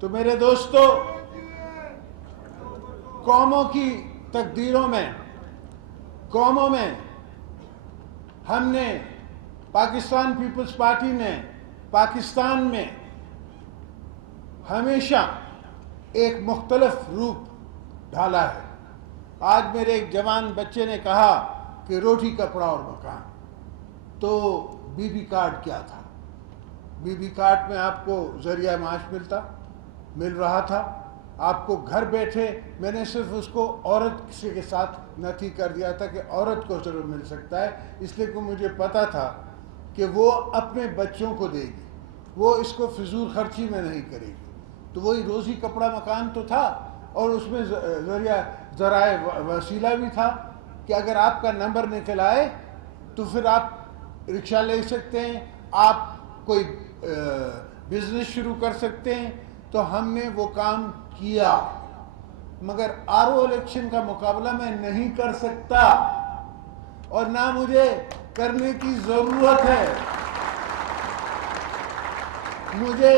تو میرے دوستو، قوموں کی تقدیروں میں، قوموں میں ہم نے، پاکستان پیپلز پارٹی نے پاکستان میں ہمیشہ ایک مختلف روپ ڈھالا ہے۔ آج میرے ایک جوان بچے نے کہا کہ روٹی کپڑا اور مکان، تو بی بی کارڈ کیا تھا؟ بی بی کارڈ میں آپ کو ذریعہ معاش مل رہا تھا، آپ کو گھر بیٹھے، میں نے صرف اس کو عورت کسی کے ساتھ نتھی کر دیا تھا کہ عورت کو ضرور مل سکتا ہے، اس لیے کہ مجھے پتا تھا کہ وہ اپنے بچوں کو دے گی، وہ اس کو فضول خرچی میں نہیں کرے گی۔ تو وہی روزی کپڑا مکان تو تھا، اور اس میں ذرائع وسیلہ بھی تھا کہ اگر آپ کا نمبر نکل آئے تو پھر آپ رکشہ لے سکتے ہیں، آپ کوئی بزنس شروع کر سکتے ہیں۔ تو ہم نے وہ کام کیا، مگر آر او الیکشن کا مقابلہ میں نہیں کر سکتا، اور نہ مجھے کرنے کی ضرورت ہے۔ مجھے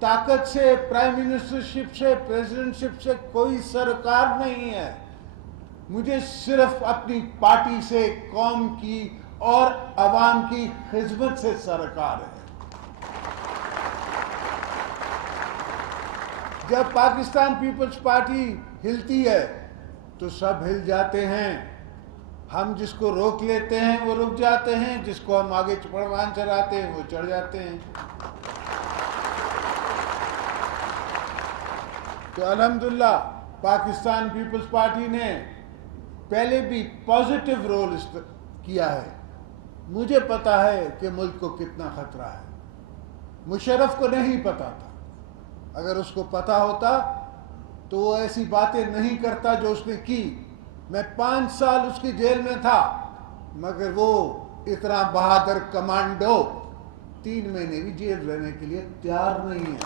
طاقت سے، پرائم منسٹرشپ سے، پریزیڈنٹشپ سے کوئی سرکار نہیں ہے، مجھے صرف اپنی پارٹی سے، قوم کی اور عوام کی خدمت سے سرکار ہے۔ جب پاکستان پیپلز پارٹی ہلتی ہے تو سب ہل جاتے ہیں، ہم جس کو روک لیتے ہیں وہ رک جاتے ہیں، جس کو ہم آگے پروان چڑھاتے ہیں وہ چڑھ جاتے ہیں۔ تو الحمدللہ پاکستان پیپلز پارٹی نے پہلے بھی پازیٹیو رول کیا ہے۔ مجھے پتا ہے کہ ملک کو کتنا خطرہ ہے، مشرف کو نہیں پتا تھا۔ اگر اس کو پتا ہوتا تو وہ ایسی باتیں نہیں کرتا جو اس نے کی۔ میں 5 سال اس کی جیل میں تھا، مگر وہ اتنا بہادر کمانڈو 3 مہینے بھی جیل رہنے کے لیے تیار نہیں ہے۔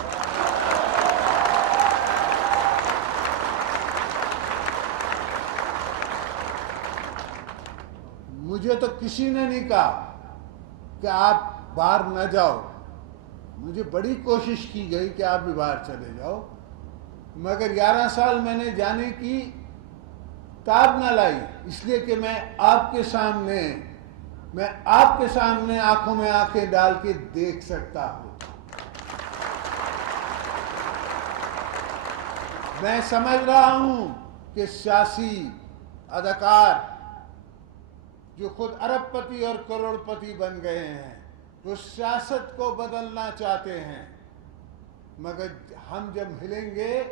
مجھے تو کسی نے نہیں کہا کہ آپ باہر نہ جاؤ، مجھے بڑی کوشش کی گئی کہ آپ بھی باہر چلے جاؤ، مگر 11 سال میں نے جانے کی تاب نہ لائی، اس لیے کہ میں آپ کے سامنے آنکھوں میں آنکھیں ڈال کے دیکھ سکتا ہوں۔ میں سمجھ رہا ہوں کہ سیاسی اداکار جو خود ارب پتی اور کروڑ پتی بن گئے ہیں، وہ سیاست کو بدلنا چاہتے ہیں، مگر ہم جب ہلیں گے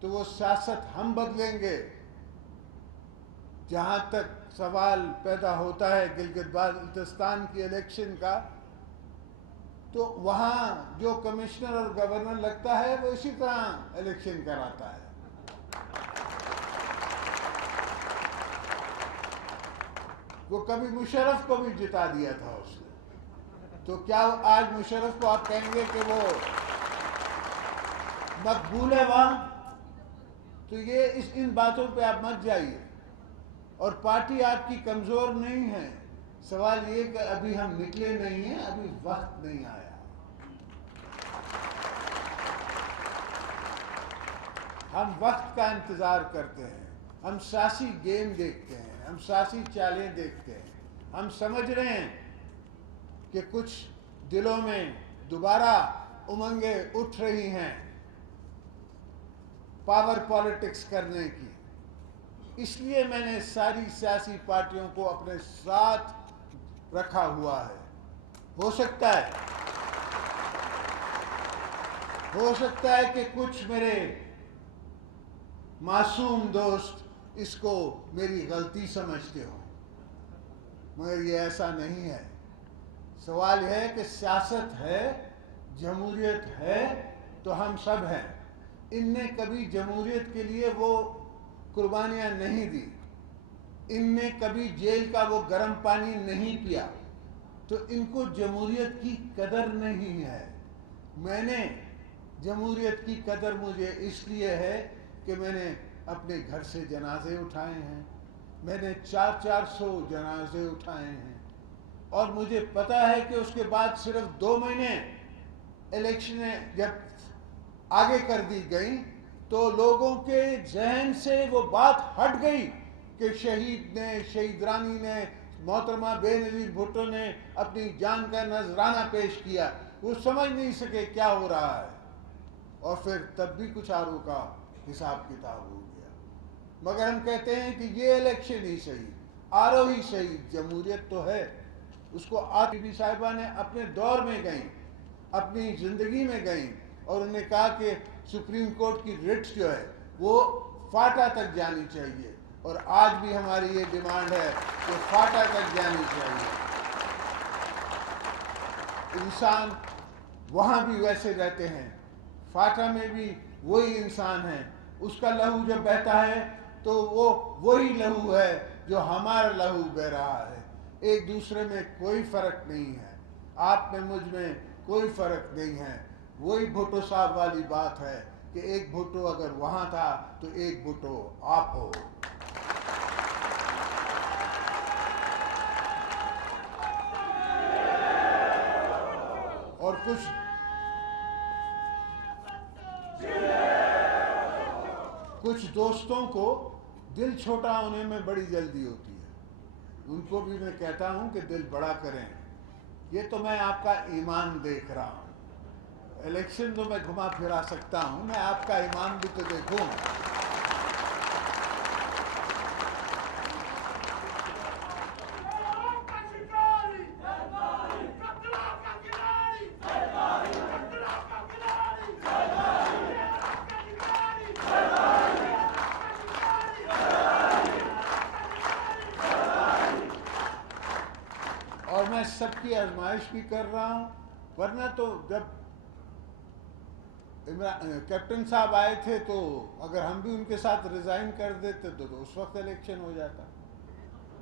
تو وہ سیاست ہم بدلیں گے۔ جہاں تک سوال پیدا ہوتا ہے گلگت بلتستان کی الیکشن کا، تو وہاں جو کمشنر اور گورنر لگتا ہے وہ اسی طرح الیکشن کراتا ہے۔ وہ کبھی مشرف کو بھی جتا دیا تھا اس نے، تو کیا آج مشرف کو آپ کہیں گے کہ وہ مقبول ہے وہاں؟ تو ان باتوں پہ آپ مت جائیے، اور پارٹی آپ کی کمزور نہیں ہے، سوال یہ کہ ابھی ہم نکلے نہیں ہیں، ابھی وقت نہیں آیا۔ ہم وقت کا انتظار کرتے ہیں، ہم سیاسی گیم دیکھتے ہیں، ہم سیاسی چالیں دیکھتے ہیں، ہم سمجھ رہے ہیں کہ کچھ دلوں میں دوبارہ امنگیں اٹھ رہی ہیں پاور پالیٹکس کرنے کی۔ اس لیے میں نے ساری سیاسی پارٹیوں کو اپنے ساتھ رکھا ہوا ہے۔ ہو سکتا ہے کہ کچھ میرے معصوم دوست اس کو میری غلطی سمجھتے ہوں، مگر یہ ایسا نہیں ہے۔ سوال یہ ہے کہ سیاست ہے، جمہوریت ہے تو ہم سب ہیں۔ ان نے کبھی جمہوریت کے لیے وہ قربانیاں نہیں دی، ان نے کبھی جیل کا وہ گرم پانی نہیں پیا، تو ان کو جمہوریت کی قدر نہیں ہے۔ میں نے جمہوریت کی قدر مجھے اس لیے ہے کہ میں نے اپنے گھر سے جنازے اٹھائے ہیں، میں نے 400 جنازے اٹھائے ہیں، اور مجھے پتا ہے کہ اس کے بعد صرف 2 مہینے الیکشنیں جب آگے کر دی گئیں تو لوگوں کے ذہن سے وہ بات ہٹ گئی کہ شہید رانی نے، محترمہ بے نظیر بھٹو نے اپنی جان کا نذرانہ پیش کیا. وہ سمجھ نہیں سکے کیا ہو رہا ہے، اور پھر تب بھی کچھ آرو کا حساب کتاب ہو گیا. مگر ہم کہتے ہیں کہ یہ الیکشن ہی صحیح، آرو ہی صحیح. جمہوریت تو ہے، اس کو بی بی صاحبہ نے اپنے دور میں گئیں، اپنی زندگی میں گئیں، اور انہوں نے کہا کہ سپریم کورٹ کی رٹ جو ہے وہ فاٹا تک جانی چاہیے، اور آج بھی ہماری یہ ڈیمانڈ ہے کہ فاٹا تک جانی چاہیے. انسان وہاں بھی ویسے رہتے ہیں، فاٹا میں بھی وہی انسان ہے. اس کا لہو جب بہتا ہے تو وہ وہی لہو ہے جو ہمارا لہو بہ رہا ہے. ایک دوسرے میں کوئی فرق نہیں ہے، آپ میں مجھ میں کوئی فرق نہیں ہے. وہی بھٹو صاحب والی بات ہے کہ ایک بھٹو اگر وہاں تھا تو ایک بھٹو آپ ہو. اور کچھ دوستوں کو دل چھوٹا ہونے میں بڑی جلدی ہوتی ہے. ان کو بھی میں کہتا ہوں کہ دل بڑا کریں. یہ تو میں آپ کا ایمان دیکھ رہا ہوں. الیکشن تو میں گھما پھرا سکتا ہوں، میں آپ کا ایمان بھی تو دیکھوں. اور میں سب کی آزمائش بھی کر رہا ہوں. ورنہ تو جب کیپٹن صاحب آئے تھے تو اگر ہم بھی ان کے ساتھ ریزائن کر دیتے تو اس وقت الیکشن ہو جاتا.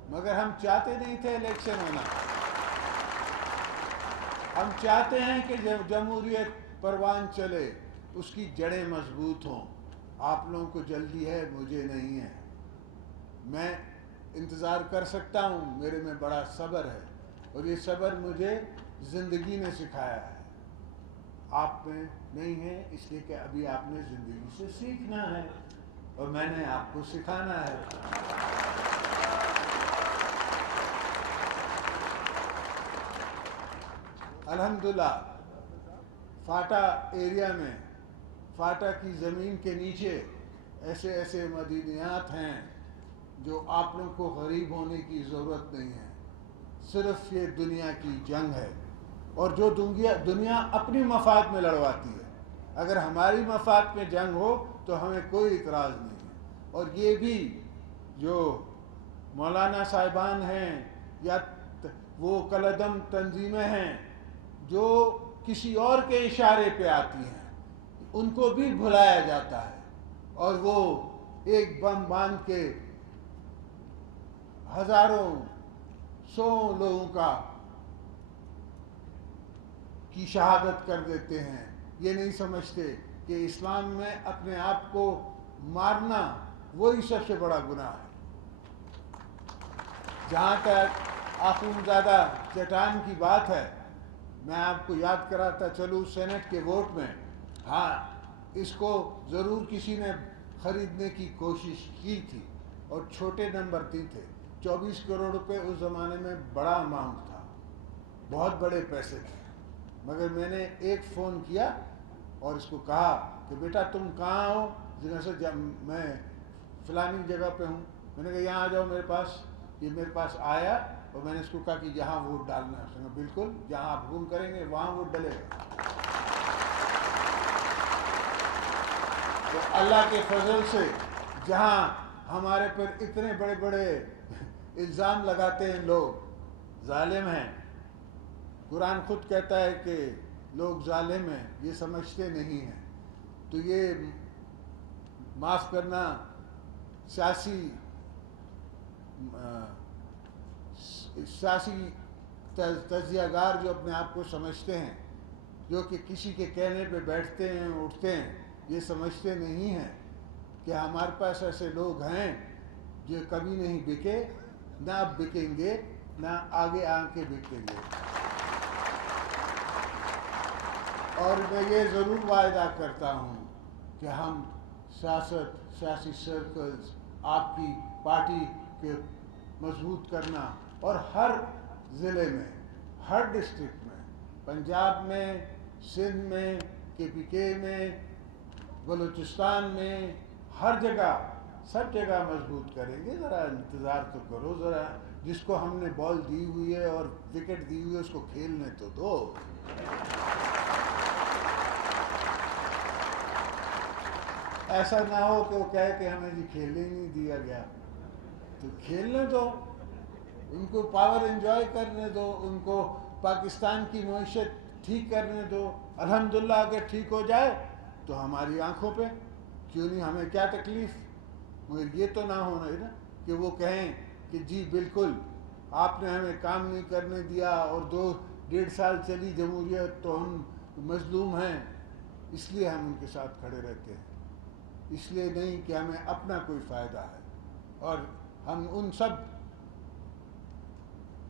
مگر ہم چاہتے نہیں تھے الیکشن ہونا. ہم چاہتے ہیں کہ جمہوریت پروان چلے، اس کی جڑیں مضبوط ہوں. آپ لوگوں کو جلدی ہے، مجھے نہیں ہے. میں انتظار کر سکتا ہوں، میرے میں بڑا صبر ہے، اور یہ صبر مجھے زندگی نے سکھایا ہے. آپ میں نہیں ہے، اس لیے کہ ابھی آپ نے زندگی سے سیکھنا ہے، اور میں نے آپ کو سکھانا ہے. الحمدللہ فاٹا ایریا میں، فاٹا کی زمین کے نیچے ایسے ایسے مدنیات ہیں جو آپ لوگوں کو غریب ہونے کی ضرورت نہیں ہے. صرف یہ دنیا کی جنگ ہے، اور جو دنیا اپنی مفاد میں لڑواتی ہے. اگر ہماری مفاد میں جنگ ہو تو ہمیں کوئی اعتراض نہیں ہے. اور یہ بھی جو مولانا صاحبان ہیں یا وہ کالعدم تنظیمیں ہیں جو کسی اور کے اشارے پہ آتی ہیں، ان کو بھی بھلایا جاتا ہے، اور وہ ایک بم باندھ کے ہزاروں سو لوگوں کی شہادت کر دیتے ہیں. یہ نہیں سمجھتے کہ اسلام میں اپنے آپ کو مارنا وہی سب سے بڑا گناہ ہے. جہاں تک آخونزادہ چٹان کی بات ہے، میں آپ کو یاد کراتا چلوں سینٹ کے ووٹ میں، ہاں اس کو ضرور کسی نے خریدنے کی کوشش کی تھی، اور چھوٹے نمبر تھے. 24 کروڑ روپے اس زمانے میں بڑا اماؤنٹ تھا، بہت بڑے پیسے تھے. مگر میں نے ایک فون کیا اور اس کو کہا کہ بیٹا تم کہاں ہو؟ میں فلانی جگہ پہ ہوں. میں نے کہا یہاں آ جاؤ میرے پاس. یہ میرے پاس آیا، اور میں نے اس کو کہا کہ جہاں ووٹ ڈالنا ہے. اس نے کہا بالکل، جہاں آپ حکم کریں گے وہاں ووٹ ڈلے گا. تو اللہ کے فضل سے جہاں ہمارے پر اتنے بڑے بڑے الزام لگاتے ہیں لوگ ظالم ہیں، قرآن خود کہتا ہے کہ لوگ ظالم ہیں، یہ سمجھتے نہیں ہیں. تو یہ معاف کرنا سیاسی تجزیہ گار جو اپنے آپ کو سمجھتے ہیں، جو کہ کسی کے کہنے پہ بیٹھتے ہیں اٹھتے ہیں، یہ سمجھتے نہیں ہیں کہ ہمارے پاس ایسے لوگ ہیں جو کبھی نہیں بکے، نہ اب بکیں گے، نہ آگے آ کے بکیں گے. اور میں یہ ضرور وعدہ کرتا ہوں کہ ہم سیاسی سرکلز، آپ کی پارٹی کے مضبوط کرنا، اور ہر ضلع میں، ہر ڈسٹرکٹ میں، پنجاب میں، سندھ میں، KPK میں، بلوچستان میں، ہر جگہ، سب جگہ مضبوط کریں گے. ذرا انتظار تو کرو، ذرا جس کو ہم نے بال دی ہوئی ہے اور وکٹ دی ہوئی ہے اس کو کھیلنے تو دو. ایسا نہ ہو کہ وہ کہے کہ ہمیں جی کھیلنے ہی نہیں دیا گیا. تو کھیلنے دو، ان کو پاور انجوائے کرنے دو، ان کو پاکستان کی معیشت ٹھیک کرنے دو. الحمدللہ اگر ٹھیک ہو جائے تو ہماری آنکھوں پہ، کیوں نہیں، ہمیں کیا تکلیف. مگر یہ تو نہ ہونا ہے نا کہ وہ کہیں کہ جی بالکل آپ نے ہمیں کام نہیں کرنے دیا اور 2-1.5 سال چلی جمہوریت تو ہم مظلوم ہیں، اس لیے ہم ان کے ساتھ کھڑے رہتے ہیں. اس لیے نہیں کہ ہمیں اپنا کوئی فائدہ ہے. اور ہم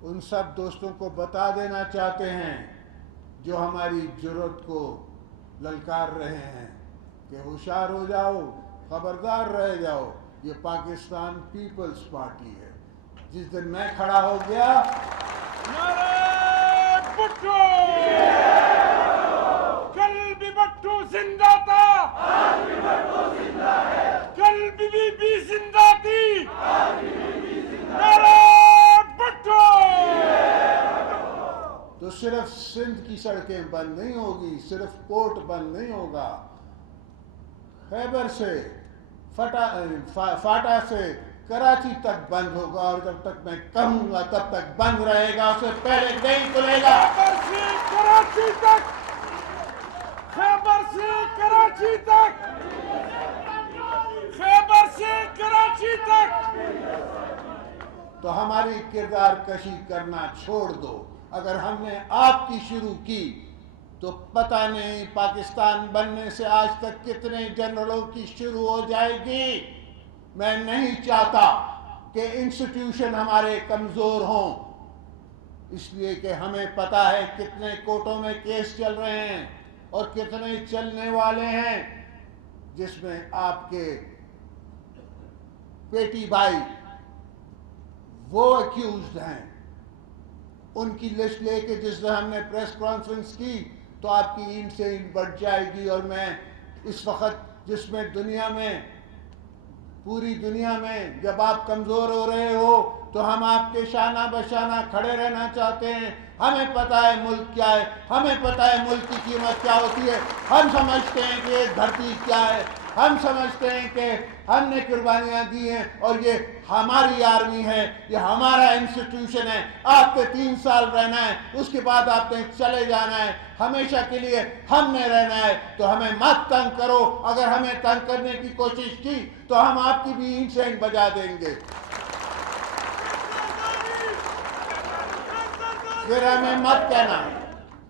ان سب دوستوں کو بتا دینا چاہتے ہیں جو ہماری جرأت کو للکار رہے ہیں کہ ہوشیار ہو جاؤ، خبردار رہ جاؤ، یہ پاکستان پیپلز پارٹی ہے. جس دن میں کھڑا ہو گیا، نعرہ بھٹو، کل بھی بھٹو زندہ تھا، آج بھی بھٹو زندہ ہے، کل بھی بی بی زندہ تھی، آج بھی بی بی زندہ ہے، نعرہ بھٹو. تو صرف سندھ کی سڑکیں بند نہیں ہوگی، صرف پورٹ بند نہیں ہوگا، خیبر سے فاٹا سے کراچی تک بند ہوگا، اور جب تک میں کہوں گا تب تک بند رہے گا، اسے پہلے نہیں کھلے گا. خیبر سے کراچی تک، خیبر سے کراچی تک، خیبر سے کراچی تک. تو ہماری کردار کشی کرنا چھوڑ دو. اگر ہم نے آپ کی شروع کی تو پتہ نہیں پاکستان بننے سے آج تک کتنے جنرلوں کی شروع ہو جائے گی. میں نہیں چاہتا کہ انسٹیٹیوشن ہمارے کمزور ہوں، اس لیے کہ ہمیں پتہ ہے کتنے کورٹوں میں کیس چل رہے ہیں اور کتنے چلنے والے ہیں، جس میں آپ کے بیٹی بھائی وہ ایکیوزڈ ہیں. ان کی لسٹ لے کے جس دن ہم نے پریس کانفرنس کی تو آپ کی اینٹ سے اینٹ بڑھ جائے گی. اور میں اس وقت جس میں دنیا میں، پوری دنیا میں جب آپ کمزور ہو رہے ہو تو ہم آپ کے شانہ بشانہ کھڑے رہنا چاہتے ہیں. ہمیں پتہ ہے ملک کیا ہے، ہمیں پتہ ہے ملک کی قیمت کیا ہوتی ہے. ہم سمجھتے ہیں کہ یہ دھرتی کیا ہے، ہم سمجھتے ہیں کہ ہم نے قربانیاں دی ہیں اور یہ ہماری آرمی ہے، یہ ہمارا انسٹیٹیوشن ہے. آپ کے 3 سال رہنا ہے، اس کے بعد آپ نے چلے جانا ہے، ہمیشہ کے لیے ہم نے رہنا ہے. تو ہمیں مت تنگ کرو. اگر ہمیں تنگ کرنے کی کوشش کی تو ہم آپ کی بھی اینٹ سے اینٹ بجا دیں گے. پھر ہمیں مت کہنا،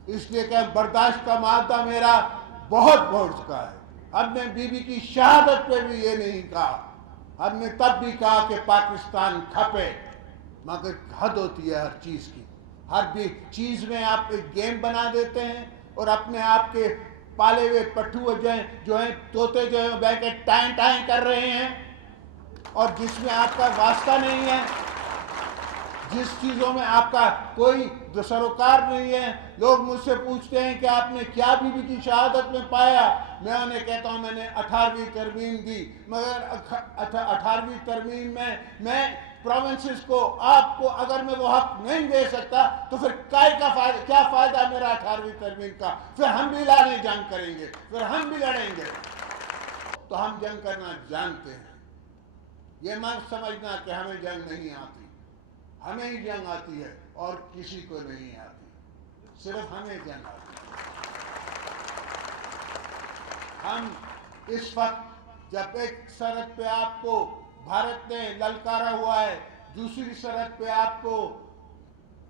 اس لیے کہ برداشت کا معدہ میرا بہت بڑھ چکا ہے. ہم نے بی بی کی شہادت پہ بھی یہ نہیں کہا. ہم نے تب بھی کہا کہ پاکستان کھپے، مگر حد ہوتی ہے ہر چیز کی. ہر بھی چیز میں آپ ایک گیم بنا دیتے ہیں اور اپنے آپ کے پالے ہوئے پٹھو جو ہیں طوطے جو ہیں بیٹھ کے ٹائیں ٹائیں کر رہے ہیں، اور جس میں آپ کا واسطہ نہیں ہے، جس چیزوں میں آپ کا کوئی سروکار نہیں ہے. لوگ مجھ سے پوچھتے ہیں کہ آپ نے کیا بی بی کی شہادت میں پایا. میں انہیں کہتا ہوں میں نے 18ویں ترمیم دی، مگر 18ویں ترمیم میں پروونسز کو، آپ کو اگر میں وہ حق نہیں دے سکتا تو پھر کیا فائدہ میرا 18ویں ترمیم کا. پھر ہم بھی لانے جنگ کریں گے، پھر ہم بھی لڑیں گے. تو ہم جنگ کرنا جانتے ہیں. یہ مت سمجھنا کہ ہمیں جنگ نہیں آتی. ہمیں ہی جنگ آتی ہے اور کسی کو نہیں آتی، صرف ہمیں جنگ آتی ہے. ہم اس وقت جب ایک سرحد پہ آپ کو بھارت نے للکارا ہوا ہے، دوسری سرحد پہ آپ کو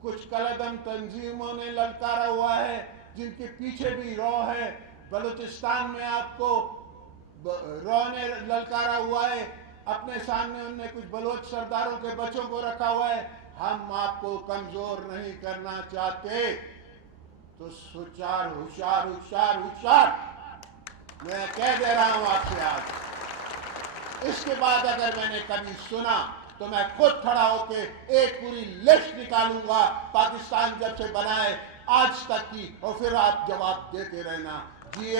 کچھ کلعدم تنظیموں نے للکارا ہوا ہے جن کے پیچھے بھی رو ہے. بلوچستان میں آپ کو رو نے للکارا ہوا ہے، اپنے سامنے انہوں نے کچھ بلوچ سرداروں کے بچوں کو رکھا ہوا ہے. ہم آپ کو کمزور نہیں کرنا چاہتے. تو ہوشیار ہوشیار ہوشیار ہوشیار. میں کہہ دے رہا ہوں آپ سے آج، اس کے بعد اگر میں نے کبھی سنا تو میں خود کھڑا ہو کے ایک پوری لسٹ نکالوں گا پاکستان جب سے بنا ہے آج تک کی، اور پھر آپ جواب دیتے رہنا جی